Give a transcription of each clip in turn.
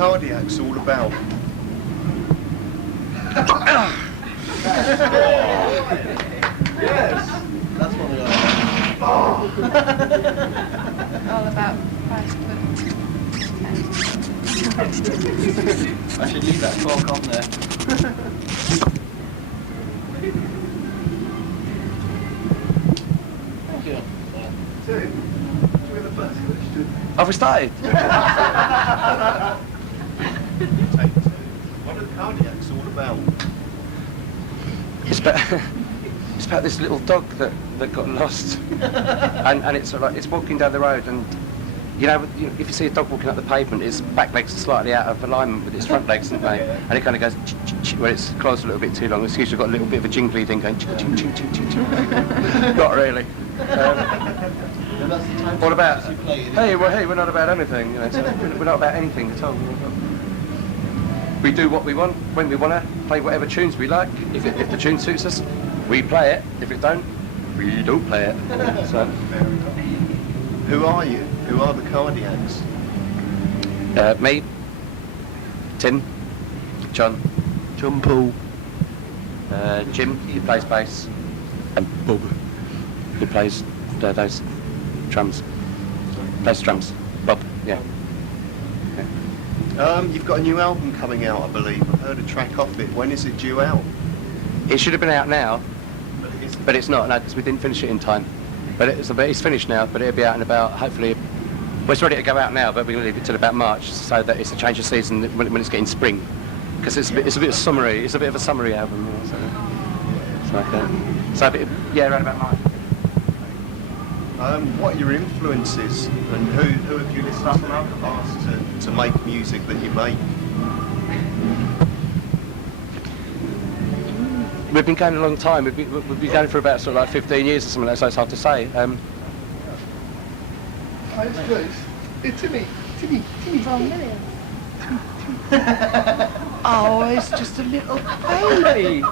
cardiac's all about? Yes, that's what we are. All about 5 foot. I should leave that fork on there. Thank you. Have we started? What are the cardiacs all about? It's about this little dog that got lost, and it's sort of like, it's walking down the road, and you know if you see a dog walking up the pavement, its back legs are slightly out of alignment with its front legs, aren't they? And it kind of goes when its claws a little bit too long. It's usually got a little bit of a jingly thing going. Not really. What about? Hey, we're not about anything. You know, so we're not about anything at all. We do what we want when we want to. Play whatever tunes we like. If the tune suits us, we play it. If it don't, we don't play it. So. Who are you? Who are the cardiacs? Me, Tim, John Paul, Jim, he plays bass, and Bob, who plays those drums. Plays drums. Bob, yeah. You've got a new album coming out, I believe. I've heard a track off it. When is it due out? It should have been out now, but it's not, no, because we didn't finish it in time. But it's finished now, but it'll be out in about, hopefully, well, it's ready to go out now, but we're going to leave it till about March, so that it's a change of season when it's getting spring. Because it's a bit summery, it's a bit of a summery album. You know, so a bit, yeah, around about March. What are your influences, and who have you listened to in the past to make music that you make? We've been going a long time. We've been going for about sort of like 15 years or something like that, so it's hard to say. Timmy. Oh, it's just a little baby.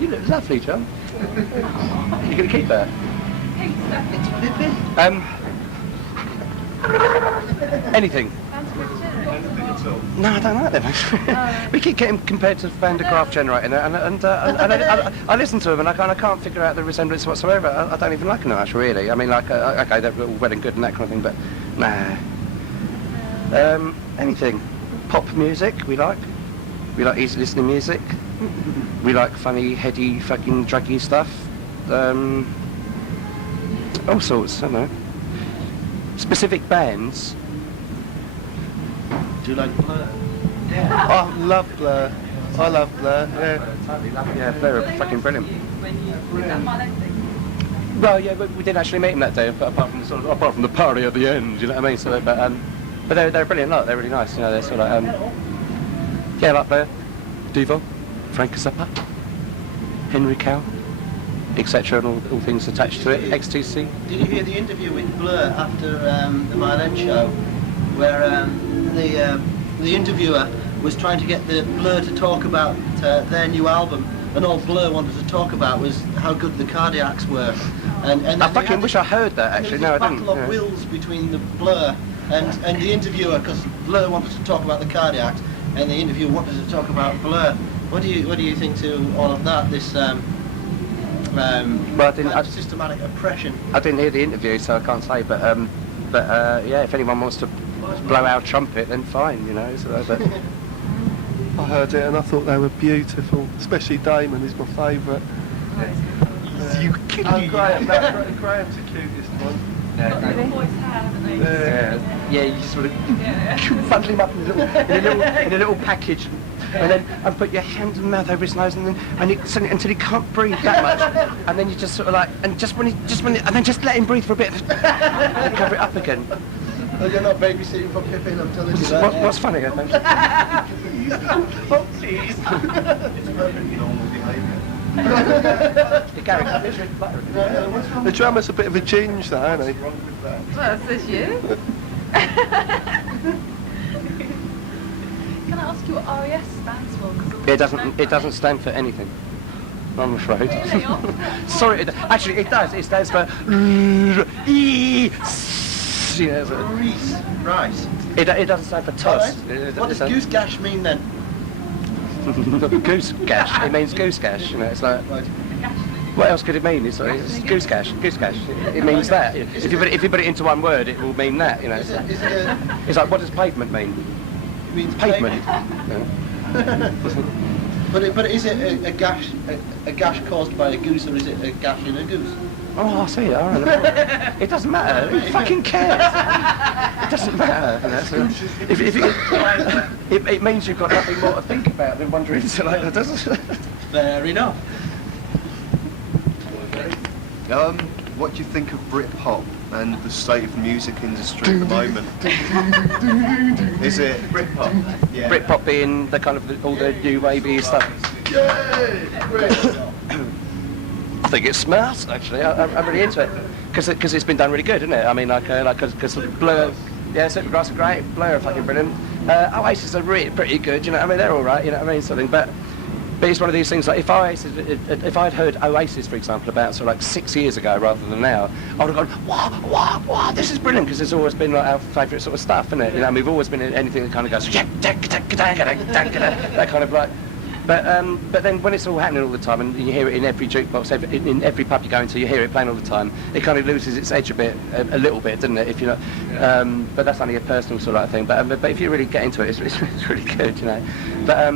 You look lovely, John. You're going to keep that? Anything. No, I don't like them actually. We keep getting compared to Van de Graaff generator, and I listen to them and I can't figure out the resemblance whatsoever. I don't even like them much really. I mean, like okay, they're all well and good and that kind of thing, but nah. Anything. Pop music we like. We like easy listening music. We like funny, heady, fucking druggy stuff. All sorts. I don't know. Specific bands. Do you like Blur? Yeah. I love Blur. I love Blur, yeah. Totally love it. Yeah, Blur are fucking brilliant. Well, yeah, we didn't actually meet them that day, but apart from the party at the end, you know what I mean? So, but they're a brilliant lot. They're really nice. You know, they're sort of yeah, like Blur, Devo, Frank Zappa, Henry Cow, etc. and all things attached to it. XTC. Did you hear the interview with Blur after the Mile End show, where the interviewer was trying to get the Blur to talk about their new album, and all Blur wanted to talk about was how good the Cardiacs were. And I fucking wish I heard that actually. No, I didn't. Battle of wills between the Blur and the interviewer, because Blur wanted to talk about the Cardiacs, and the interviewer wanted to talk about Blur. What do you think to all of that? This well, systematic oppression. I didn't hear the interview, so I can't say. But yeah, if anyone wants to blow our trumpet, then fine, you know. So, but I heard it and I thought they were beautiful, especially Damon is my favourite. You Graham's the cutest one. Yeah, you just sort of bundle him up in a little package, and then put your hand and mouth over his nose, and until he can't breathe that much, and then you just sort of like, and just when just let him breathe for a bit, and cover it up again. Oh, you're not babysitting for Pippin, I'm telling you that. What's funny, I think? Oh, please. It's perfectly normal behaviour. The drummer's a bit of a ginge, though, isn't he? What's wrong with that? Well, that's this you. Can I ask you what RES stands for? It doesn't stand for anything. I'm afraid. Really off. Sorry, actually it does. It stands for Reese. Rice. It doesn't stand for toss. What does goose gash mean then? Goose gash. It means goose gash. You know, it's like. Right. What else could it mean? It's goose gash. Goose gash. It means that. If you put it into one word, it will mean that. You know. Is it a, It's like, what does pavement mean? it means Pavement. But is it a gash caused by a goose, or is it a gash in a goose? Oh, I see. All right. It doesn't matter. Who fucking cares? It doesn't matter. You know, so it means you've got nothing more to think about than wandering into later, doesn't it? Fair enough. What do you think of Britpop and the state of the music industry at the moment? Is it Britpop? Yeah. Britpop being the kind of all the new wavy stuff. I think it's smart, actually. I'm really into it because it's been done really good, isn't it? I mean, because Blur, yeah, Supergrass are great. Blur are fucking brilliant. Oasis are really pretty good. You know, I mean, they're all right. You know what I mean? Something, but it's one of these things. Like if I'd heard Oasis, for example, about sort of like 6 years ago rather than now, I would have gone, wow, this is brilliant, because it's always been like our favourite sort of stuff, isn't it? You know, and we've always been in anything that kind of goes, that kind of like. But then when it's all happening all the time, and you hear it in every jukebox, in every pub you go into, you hear it playing all the time, it kind of loses its edge a little bit, doesn't it? If you know, but that's only a personal sort of thing. But if you really get into it, it's really good, you know. But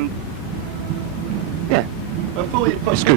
yeah. Well, 4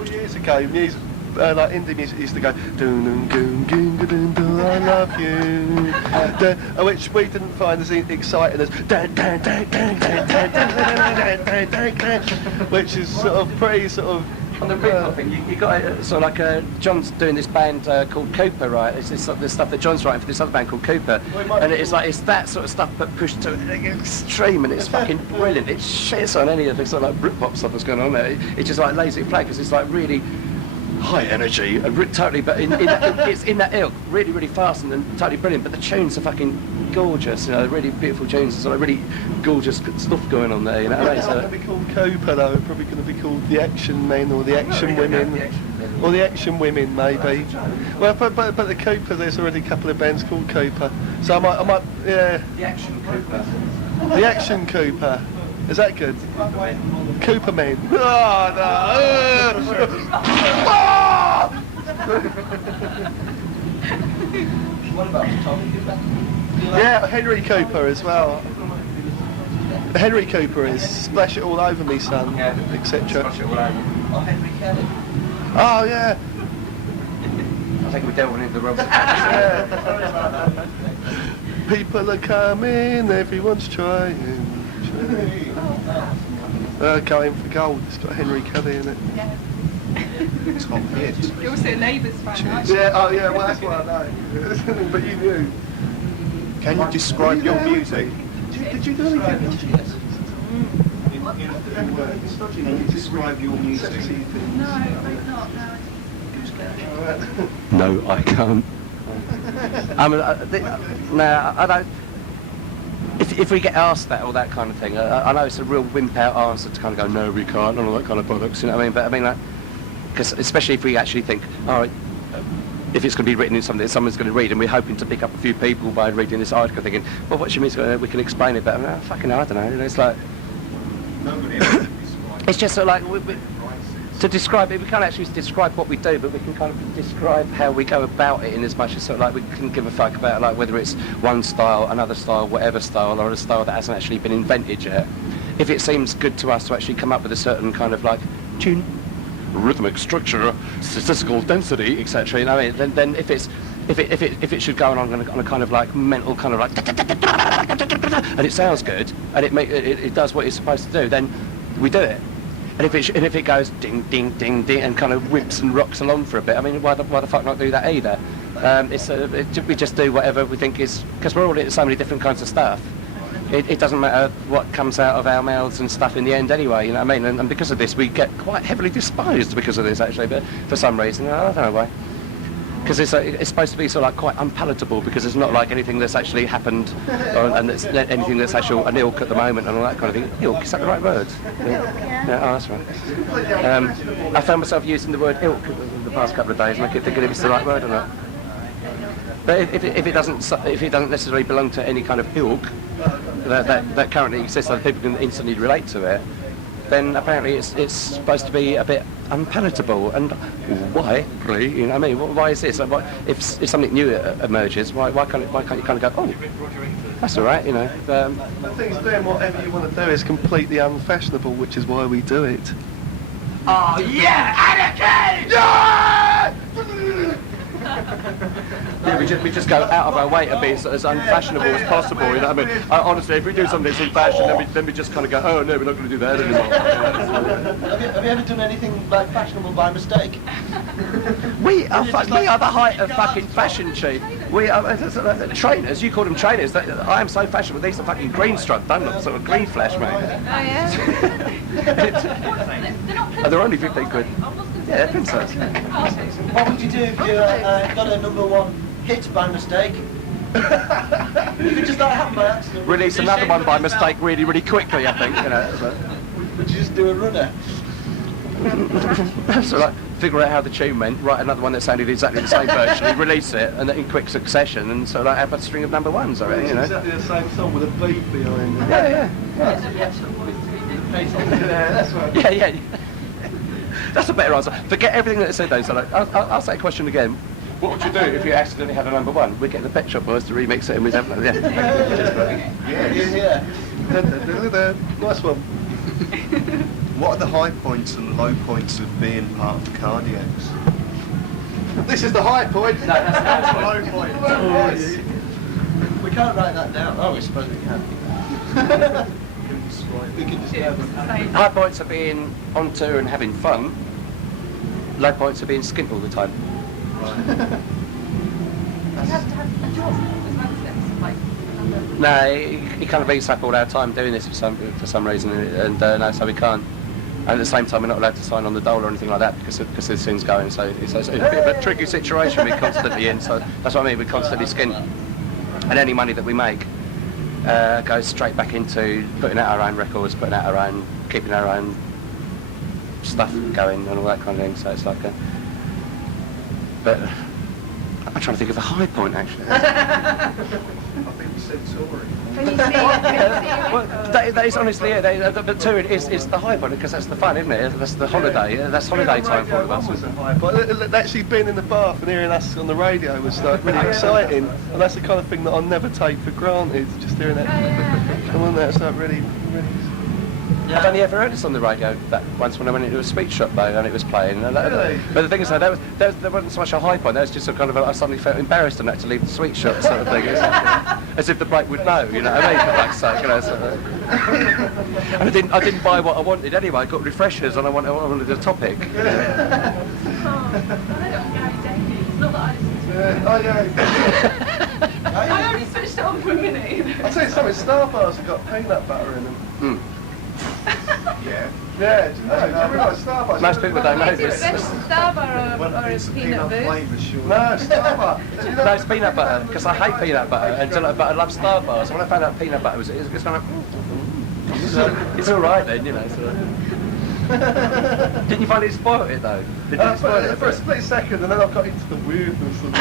years ago, music, like indie music used to go, dun dun dun dun dun dun, I love you, which we didn't find as exciting as dun dun dun dun dun dun dun dun dun, which is sort of pretty sort of. On the Britpop thing, you got sort of like John's doing this band called Cooper, right? It's this stuff that John's writing for this other band called Cooper, and it's that sort of stuff, but pushed to an extreme, and it's fucking brilliant. It shits on any of the sort of like Britpop stuff that's going on there. It just like lays it flat because it's like really high energy, totally, but it's in that ilk, really, really fast and totally brilliant. But the tunes are fucking gorgeous, you know, really beautiful tunes. There's like really gorgeous stuff going on there, you know. It's not going to be called Cooper though. It's probably going to be called the Action Men or the Action Women, or the Action Women maybe. Well, but the Cooper, there's already a couple of bands called Cooper, so I might, yeah. The Action Cooper. The Action Cooper. Is that good? Cooper Men. Oh no! What about Tommy Cooper? Yeah, Henry Cooper as well. Henry Cooper is Splash It All Over Me, Son, etc. Or Henry Kelly? Oh yeah. I think we're delving into the wrong. Yeah. People are coming, everyone's trying. Going for gold. It's got Henry Kelly in it. Yeah. Top hit. You're also a Neighbours fan, aren't you? Yeah. Oh yeah. Well, that's what I know. But you knew. Can you describe your music? Did you do anything? In words, can you describe your music? No, I'm not. No. No, I can't. I mean, I don't. If we get asked that or that kind of thing, I know it's a real wimp out answer to kind of go, no, we can't, and all that kind of bollocks, you know what I mean? But I mean, like, because especially if we actually think, all right, if it's going to be written in something that someone's going to read, and we're hoping to pick up a few people by reading this article, thinking, well, what's your music? We can explain it better. I mean, fucking hell, I don't know. You know, it's like, it's just sort of like, to describe it, we can't actually describe what we do, but we can kind of describe how we go about it, in as much as sort of like we can give a fuck about like whether it's one style, another style, whatever style, or a style that hasn't actually been invented yet. If it seems good to us to actually come up with a certain kind of like tune, rhythmic structure, statistical density, etc., you know, then if it should go on a kind of like mental kind of like, and it sounds good, and it does what it's supposed to do, then we do it. And if it goes ding ding ding ding and kind of whips and rocks along for a bit, I mean, why the fuck not do that either? We just do whatever we think is, because we're all into so many different kinds of stuff. It doesn't matter what comes out of our mouths and stuff in the end anyway, you know what I mean? And because of this, we get quite heavily despised because of this actually, but for some reason, I don't know why. because it's supposed to be sort of like quite unpalatable because it's not like anything that's actually happened and it's anything that's actually an ilk at the moment and all that kind of thing. Ilk, is that the right word? Yeah, oh, that's right. I found myself using the word ilk the past couple of days and I keep thinking if it's the right word or not. But if it doesn't necessarily belong to any kind of ilk that currently exists, so that people can instantly relate to it, then apparently it's supposed to be a bit unpalatable. And why, really? You know what I mean? Why is this? If something new emerges, why can't you kind of go, oh, that's all right, you know? The thing is, doing whatever you want to do is completely unfashionable, which is why we do it. Oh yeah, Anakin! Yeah! Yeah, we just go out of our way to be as unfashionable as possible. You know what I mean? Honestly, if we do something that's in fashion, then we just kind of go, oh no, we're not going to do that anymore. Have you ever done anything like fashionable by mistake? We are the height of fucking fashion, Chief. We are trainers. You call them trainers. I am so fashionable. These are fucking green struck Dunlop, sort of green flash, mate. Oh yeah? They're only 15 quid. Yeah, they're princess. What would you do if you got a #1 hit by mistake? You could just let it happen by accident. Release another one by mistake really, really quickly, I think. You know. So. Would you just do a runner? So like, figure out how the tune went, write another one that sounded exactly the same virtually, release it, and in quick succession, and so like have a string of #1s, I reckon, you know. Exactly the same song with a beat behind it. Yeah. Yeah, that's right. Yeah. That's a better answer. Forget everything that it said though, so like, I'll say a question again. What would you do if you accidentally had a #1? We'd get the Pet Shop Boys to remix it and we'd have Yeah. Nice one. What are the high points and low points of being part of the Cardiacs? This is the high point. No, that's the low point. Yes. We can't write that down. Oh, we suppose we can. We can describe it. High points are being on tour and having fun. Low points are being skint all the time. You have to have a job as well as like another... No, he kind of eats up all our time doing this for some reason, and no, so we can't. And at the same time, we're not allowed to sign on the dole or anything like that because this thing's going. So it's a bit of a tricky situation we're constantly in. So that's what I mean. We constantly skint, and any money that we make goes straight back into putting out our own records, putting out our own, keeping our own stuff going, and all that kind of thing. So it's like a. But I'm trying to think of a high point actually. I think we said touring. Can you see Well, that is honestly it. The touring is the high point because that's the fun, isn't it? That's the holiday. That's holiday time for all of us. Was a high point. Actually being in the bath and hearing us on the radio was like really exciting, and that's the kind of thing that I'll never take for granted. Just hearing that come on, that's like really. I've only ever heard us on the radio that once when I went into a sweet shop though and it was playing. Really? But the thing is, there wasn't so much a high point. There was just a kind of I suddenly felt embarrassed and had to leave the sweet shop sort of thing. As if the bloke would know, you know what I mean? For fuck's sake, you know. So, and I didn't buy what I wanted anyway. I got refreshers and I wanted a topic. It's not that I listen to it. Oh yeah. I only switched it on for a minute. I'll tell you something. Star bars have got peanut butter in them. Yeah. Yeah, do you realise Star bars? Most people don't know Is it this. best Starbar or It's a a peanut boost? flavour, sure. No, Star bar. No, it's peanut butter because I hate peanut butter, but I love Star bars. When I found out peanut butter it's kind of it's all right then, you know. So. Didn't you find it spoiled it though? Did you spoil it For a split second, and then I got into the weirdness of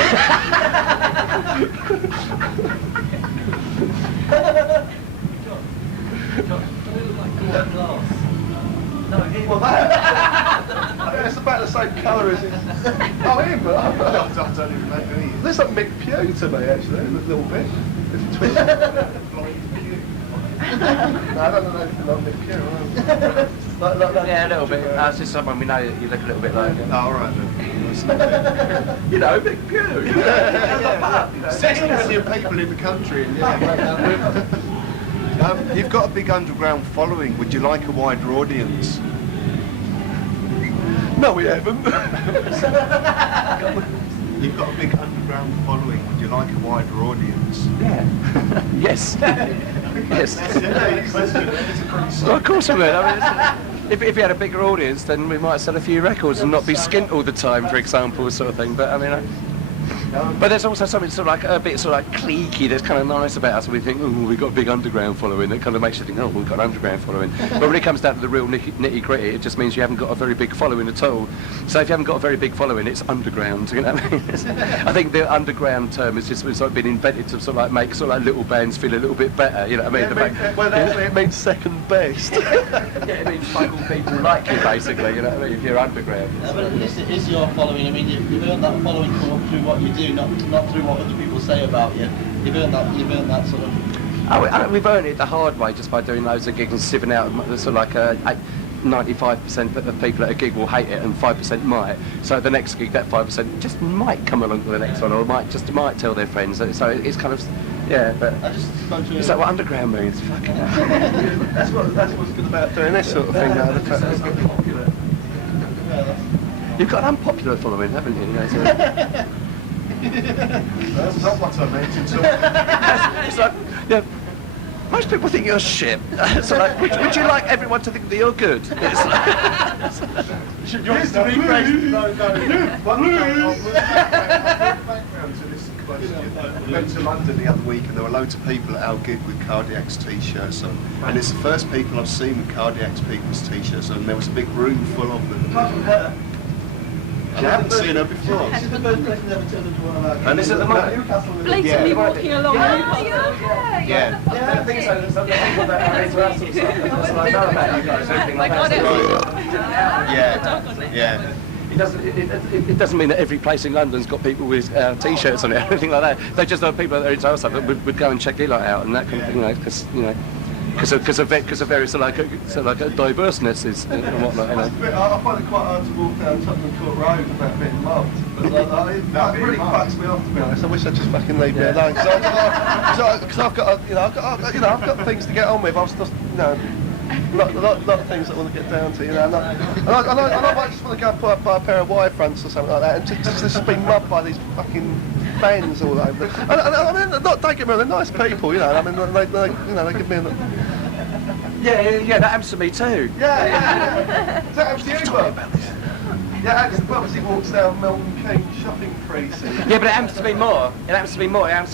Well, that. It's about the same colour as his. Oh, him, but I don't even know who he is. looks like Mick Pugh to me, actually, a little bit. It's a twist. No, I don't know anything like Mick Pugh. Like Yeah, a little bit. It's just someone we know that you look a little bit like. Oh, all right then. You know, Big Pew. Yeah. 60 million people in the country. And you've got a big underground following. Would you like a wider audience? No, we haven't. You've got a big underground following. Would you like a wider audience? Yeah. Yes. Yes. Well, of course I would. I mean, if we had a bigger audience, then we might sell a few records and not be skint all the time, for example, sort of thing. But I mean, But there's also something sort of like a bit sort of like cliquey that's kind of nice about us. We think, oh, we've got a big underground following. That kind of makes you think, oh, we've got an underground following. But when it comes down to the real nitty gritty, it just means you haven't got a very big following at all. So if you haven't got a very big following, it's underground. You know what I mean? I think the underground term has just sort of been invented to sort of like make sort of like little bands feel a little bit better. You know what I mean? It means second best. Yeah, it means local people like you, basically. You know what I mean? If you're underground. But at least it is your following. I mean, you've earned that following through what you do, not through what other people say about you. You've earned that sort of. Oh, we've earned it the hard way just by doing loads of gigs and sieving out sort of like 95% of the people at a gig will hate it and 5% might. So the next gig, that 5% just might come along to the next one, or might tell their friends. So it's kind of, yeah. But I just spoke to is that what underground means? Fucking hell. That's what's good about doing this sort of thing now. You've got an unpopular following, haven't you? You know, so That's not what I meant at all. it's like, yeah. Most people think you're shit. So like, would you like everyone to think that you're good? It's like, Should you used to be praised? No. Background to this question. I went to London the other week and there were loads of people at our gig with Cardiac's t-shirts on. And it's the first people I've seen with Cardiac's people's t-shirts on. And there was a big room full of them. I haven't seen her before. She's the first person ever turned into one of our. and this is the moment. Newcastle Blatantly Yeah. walking along. Yeah. Oh, you're okay. Yeah. I think so. There's some people that are into that sort of stuff. That's what I know about you guys. Everything like that. Yeah. It doesn't mean that every place in London's got people with t-shirts on it or anything like that. They just know people that are into our stuff that would go and check Eli out and that kind of thing, because because of various sort of like diverseness is and whatnot. You know. I find it quite hard to walk down Tottenham Court Road without being mobbed. But that really fucks me off, to be honest. I wish I'd just fucking leave me alone. Because I've got I've got things to get on with. I've just a lot of things that I want to get down to, and I might just want to go and put up by a pair of wire fronts or something like that, and just be mobbed by these fucking fans all over. I mean, don't get me wrong, they're nice people, you know. I mean, they give me a. Yeah, that happens to me too. Yeah. Does that happen to you, Bob? Yeah, obviously walks down Milton Keynes shopping precinct. Yeah, but it happens to me more. It happens to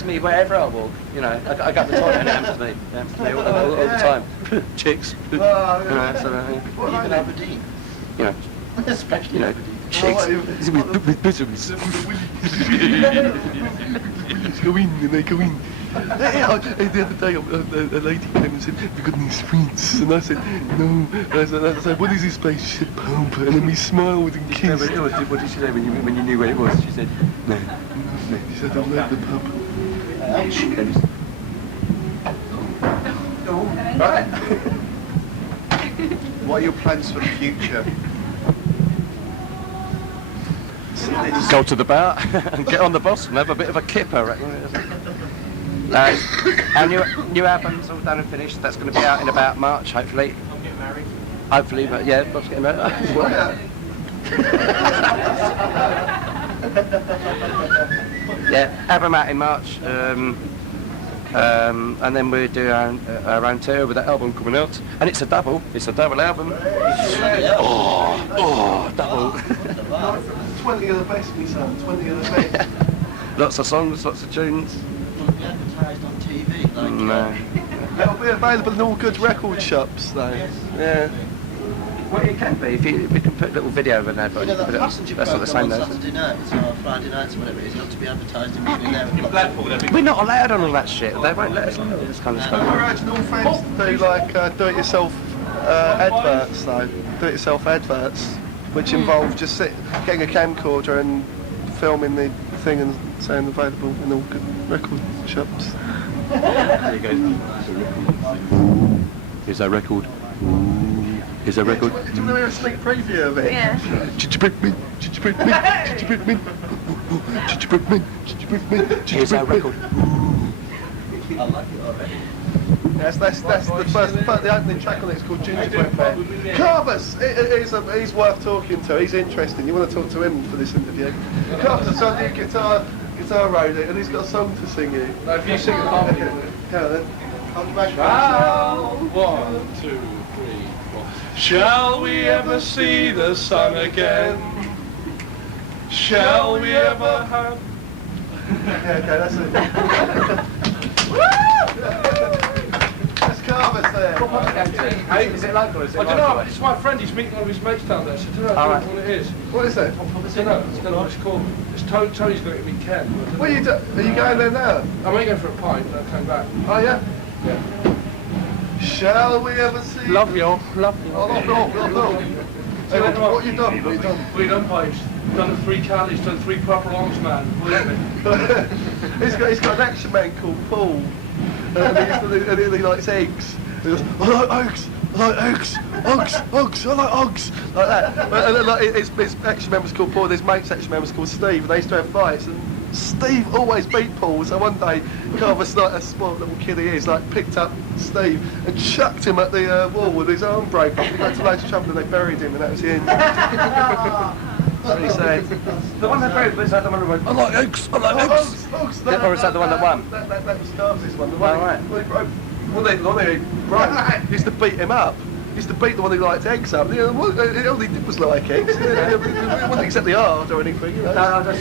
me wherever I walk. You know, I go to the toilet and it happens to me. It happens to me all the time. Chicks. You know, so, Even Aberdeen. you know, Especially you know, chicks with bosoms. Go in and they go in. The other day a lady came and said, "Have you got any sweets?" And I said, "No." And I said, "What is this place?" She said, "Pub." And then we smiled and kissed. What did she say when you knew where it was? She said, no. She said, "I love the pub." Right. What are your plans for the future? Go to the bar and get on the bus and have a bit of a kip, I reckon. Our new album's all done and finished. That's going to be out in about March, hopefully. I'm getting married. Hopefully, but yeah, Bob's getting married. Yeah, album out in March. And then we do our own tour with that album coming out, and it's a double album. Double. 20 of the best, me son. 20 of the best. Lots of songs, lots of tunes. Will be advertised on TV. No. It'll be available in all good record shops, though. Yeah. Well, it can be if we can put a little video of an advert. You know that passenger That's not the same program on though. Saturday nights or Friday nights or whatever it is, you have to be advertised in between there. In Blackpool, they're big. We're not allowed on all that shit. They won't let us on all this kind of We're stuff. urging all friends to do like do-it-yourself adverts, though. Do-it-yourself adverts, which involve just getting a camcorder and filming the thing and saying available in all good record shops. There you go. Here's our record. Here's our record. Do you want to hear a sneak preview of it? Yeah. Here's our record. I like it already. Yes, that's the first. The opening track on it is called Gingerbread Man. Carver's, he's worth talking to. He's interesting. You want to talk to him for this interview? Carver's a new guitar roadie, and he's got a song to sing you. No, if you sing a harmony with it. Yeah, then. Come back. One, two, three, four. Shall we ever see the sun again? Shall we ever have Yeah, okay, that's it. That's Carver's there. Is it local? Is it I don't know, it's my friend, he's meeting one of his mates down there, so I don't know All right. what it is. What is that? I don't know what it's called. It's Tony's going to meet Ken. What are you doing? Are you going there now? I'm only going for a pint and I'll come back. Oh, yeah? Yeah. Shall we ever see? Love you. Love you. Oh, no. Hey, what you done? What you done? What you done, Pipes? Done the 3 Callys, done 3 proper arms, man. Believe me. he's got an action man called Paul, and he likes eggs. He goes, I like eggs, eggs, I like eggs, like that. And then like, his action man was called Paul, and his mate's action man was called Steve, and they used to have fights. And Steve always beat Paul, so one day Carver's like a smart little kid he is, like picked up Steve and chucked him at the wall with his arm broke off. He got to loads of trouble and they buried him, and that was the end. Really sad. The one that buried was that the one that went, I like eggs, I like eggs. That, or was that the one that won? That was Carver's one. The one Oh, right. He used to beat him up. He used to beat the one who liked eggs up. You know, all he did was like eggs. It wasn't exactly hard or anything, you know. No, that's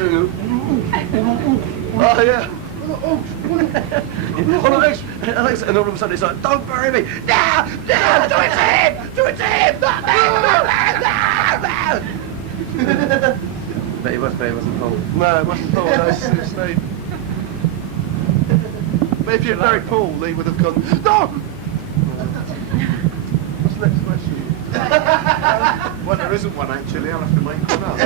Oh, yeah. And all of a sudden it's like, don't bury me! No! No! Do it to him! Do it to him! But it wasn't Paul. No, it wasn't Paul, no, it was Steve. But if you'd buried Paul, he would have gone, no! What's the next question? Well, there isn't one actually. I'll have to make one up.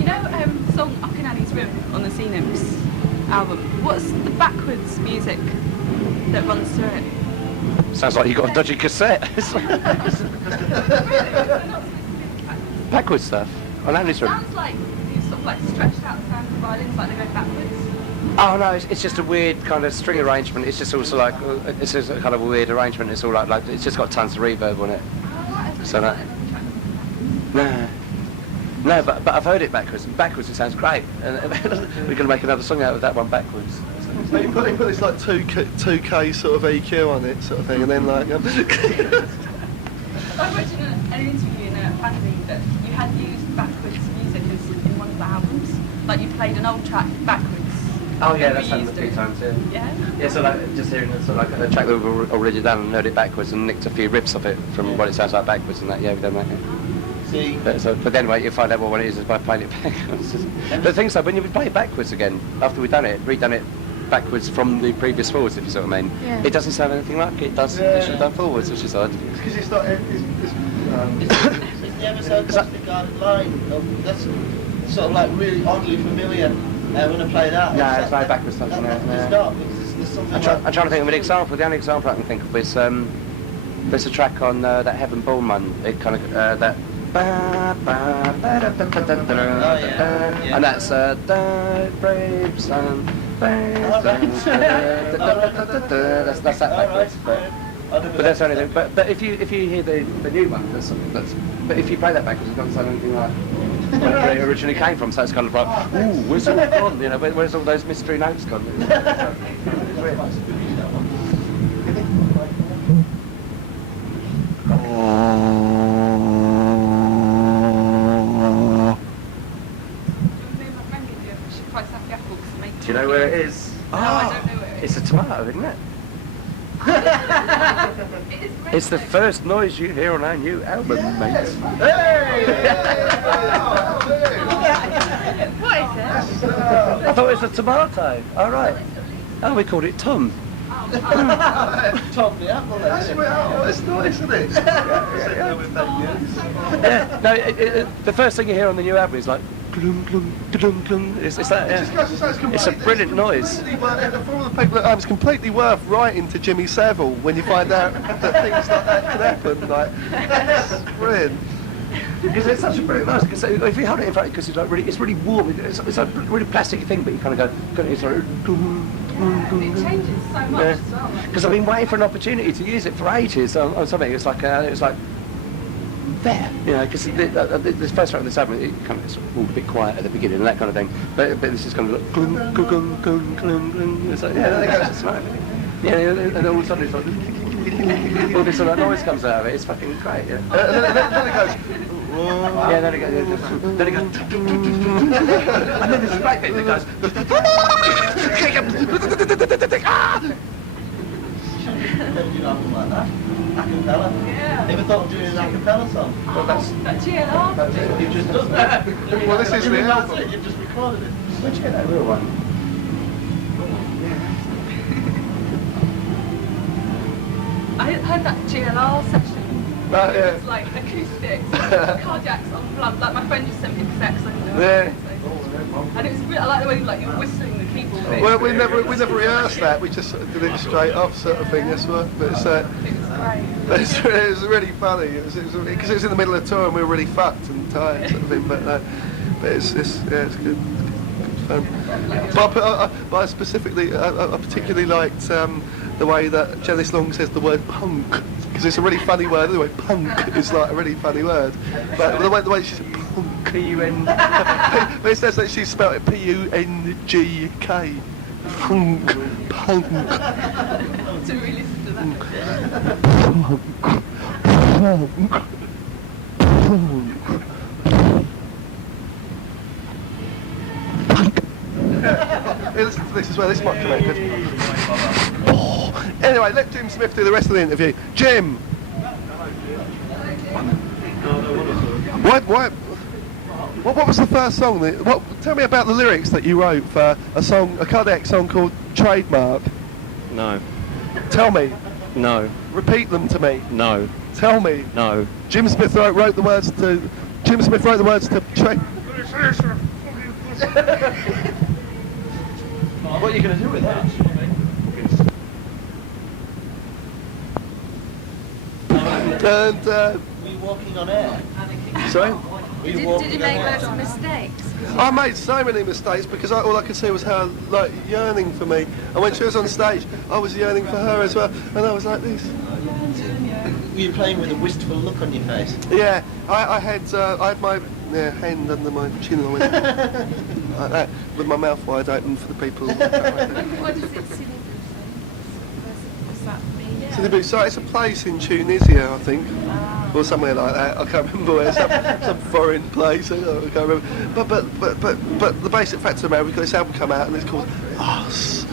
You know, the song Up in Annie's Room on the C-Nymphs album. What's the backwards music that runs through it? Sounds like you got a dodgy cassette. Backwards stuff. On Annie's Room. Sounds like these sort of like stretched out sounds of violins, like they go backwards. Oh no, it's just a weird kind of string arrangement. It's just also like, it's just a kind of a weird arrangement. It's all like it's just got tons of reverb on it. So that. No, but I've heard it backwards. And backwards it sounds great. And we're going to make another song out of that one backwards. So you put this like 2K sort of EQ on it, sort of thing, and then like. I was watching an interview in a magazine that you had used backwards music in one of the albums. Like you played an old track backwards. Oh yeah, and that's happened a reused few it. times, yeah. Yeah? Yeah, so like just hearing sort of like a track that we've already done and heard it backwards and nicked a few rips off it from what it sounds like backwards and that, yeah, we've done that, yeah. See, But then wait, you find out what it is by playing it backwards. But the thing's like, when you play it backwards again, after we've done it, redone it backwards from the previous forwards, if you see what I mean, Yeah. it doesn't sound anything like it does. It should have done forwards, which is odd. Because it's not. it's the ever so cosmic guarded line. That's sort of like really oddly familiar when I play that. No, it's very backwards stuff. It's No. not. There's something I'm trying to think of an example. The only example I can think of is there's a track on that Heaven Born one. It kind of that. And that's brave son. That's that backwards. But that's the only thing. But if you hear the new one, there's something that's. But if you play that backwards, it doesn't sound anything like where it originally came from. So it's kind of like, ooh, where's it all gone? You know, where's all those mystery notes gone? Do you know where it is? No, I don't know where it is. It's a tomato, isn't it? It's the first noise you hear on our new album, mate. What is it? I thought it was a tomato. All right. Oh, we called it Tom. Tom the apple. That's it's nice, isn't it? Yeah. No, the first thing you hear on the new album is like glum glum glum glum. It's that. Just goes to say It's a brilliant noise. For all the people at home, it's completely worth writing to Jimmy Savile when you find out that things like that can happen. Like, it's brilliant. Because it's such a brilliant noise. Because if you hold it in front, because it's like really, it's really warm. It's a really plastic thing, but you kind of go. It's like. It changes so much as well. Because I've been waiting for an opportunity to use it for ages on something. It's like there, you know. Because this first track of this album, it kind of gets all a bit quiet at the beginning and that kind of thing. But this is kind of like glum glum glum glum glum. It's like there it goes. It's right. Yeah, and all of a sudden it's like all this sort of noise comes out of it. It's fucking great. Yeah. And then it goes. Yeah, then it goes. Then it goes. And then there's a great bit that goes. You know, like that. Acapella. Yeah. Never thought of doing an acapella song. Well, that's. That GLR. You've just done that. Well, this is the album. That's it. You've just recorded it. Let's get that real one. I heard that GLR session. Oh, yeah. It's like acoustics, cardiacs unplugged. Like my friend just sent me the sex. Yeah. And it was really, I like the way like you're whistling the keyboard bit. Well, we never rehearsed that. We just sort of did it straight off, sort of thing. That's what. But it's It was great. it was really funny. It was because it was in the middle of the tour and we were really fucked and tired, sort of thing. But it's good. Good fun. But I specifically, I particularly liked the way that Janice Long says the word punk, because it's a really funny word. Anyway, punk is like a really funny word. But the way she said punk, P-U-N. but it says that she spelled it P-U-N-G-K. Punk. To really listen to that. Listen to this as well. This might come out good. Anyway, let Jim Smith do the rest of the interview. Jim. What was the first song? Tell me about the lyrics that you wrote for a cardiac song called Trademark. No. Tell me. No. Repeat them to me. No. Tell me. No. Jim Smith wrote the words to Trade. What are you going to do with that? And Were you walking on air? sorry. Were Did you walking make on air? loads of mistakes? I made so many mistakes because all I could see was her like yearning for me. And when she was on stage, I was yearning for her as well. And I was like this. Were you playing with a wistful look on your face? Yeah, I had my hand under my chin or like that, with my mouth wide open for the people. What does it say? What's that mean? So it's a place in Tunisia, I think, or somewhere like that. I can't remember where. Some foreign place. I can't remember. But the basic fact of the matter, we've got this album come out and it's called Us,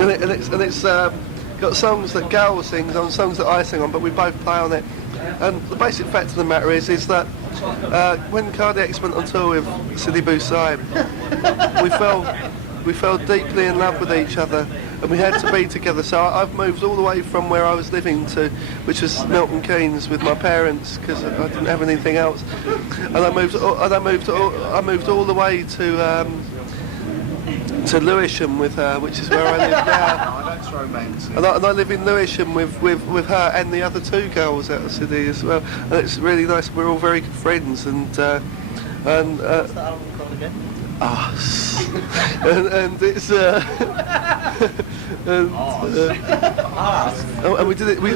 and it's got songs that Gal sings on, songs that I sing on, but we both play on it. And the basic fact of the matter is that when Cardiacs went on tour with Sidi Boussaid, we fell deeply in love with each other, and we had to be together. So I've moved all the way from where I was living to, which was Milton Keynes with my parents, because I didn't have anything else. And I moved all the way to Lewisham with her, which is where I live now. Oh, that's romantic. And I live in Lewisham with her and the other two girls out of Sydney as well. And it's really nice. We're all very good friends. What's that album called again? Us. and it's and we did it. We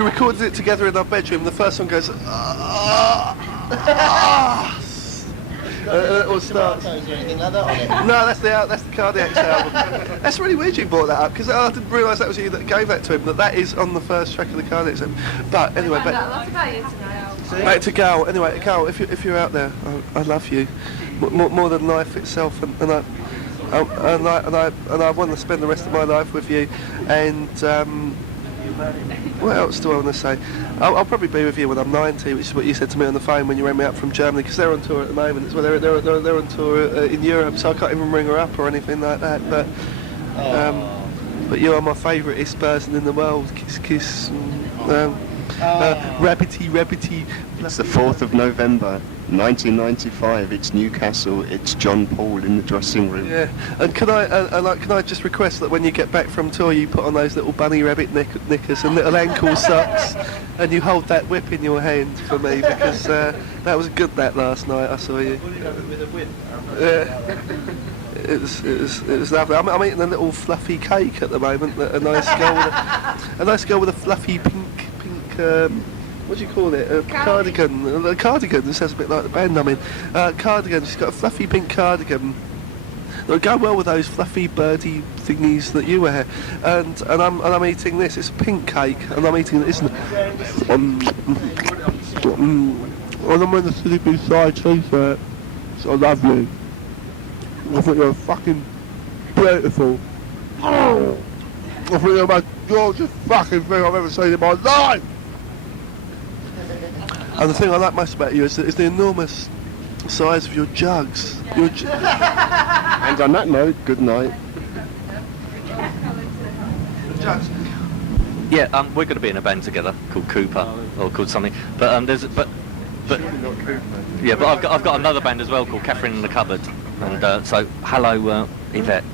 recorded it together in our bedroom. The first song goes. And it all starts. Tomatoes or anything like that on it? No, that's the Cardiacs album. That's really weird you brought that up, because I didn't realise that was you that gave that to him. That is on the first track of the Cardiacs album. But anyway, What about you tonight? back to Gal. Anyway, Gal, if you're out there, I love you more than life itself, and I want to spend the rest of my life with you. And what else do I want to say? I'll probably be with you when I'm 90, which is what you said to me on the phone when you rang me up from Germany, because they're on tour at the moment as well. They're on tour in Europe, so I can't even ring her up or anything like that. But you are my favouriteest person in the world. Kiss, kiss. Rabbity. It's the 4th of November, 1995. It's Newcastle. It's John Paul in the dressing room. Yeah, and can I just request that when you get back from tour, you put on those little bunny rabbit knickers and little ankle socks, and you hold that whip in your hand for me, because that was good that last night I saw you. With a whip. Yeah. It was lovely. I'm eating a little fluffy cake at the moment. A nice girl with a fluffy pink. What do you call it? A cardigan. A cardigan. This sounds a bit like the band I'm in. Cardigan. She's got a fluffy pink cardigan. It'll go well with those fluffy birdie thingies that you wear. And I'm eating this. It's a pink cake, and I'm eating this. When I'm in the City Beside t-shirt, I love you. I think you're fucking beautiful. I think you're the most gorgeous fucking thing I've ever seen in my life. And the thing I like most about you is the enormous size of your jugs. And on that note, good night. Jugs. Yeah, we're going to be in a band together called Cooper or called something. But yeah, but I've got another band as well called Catherine in the Cupboard. And so hello, Yvette.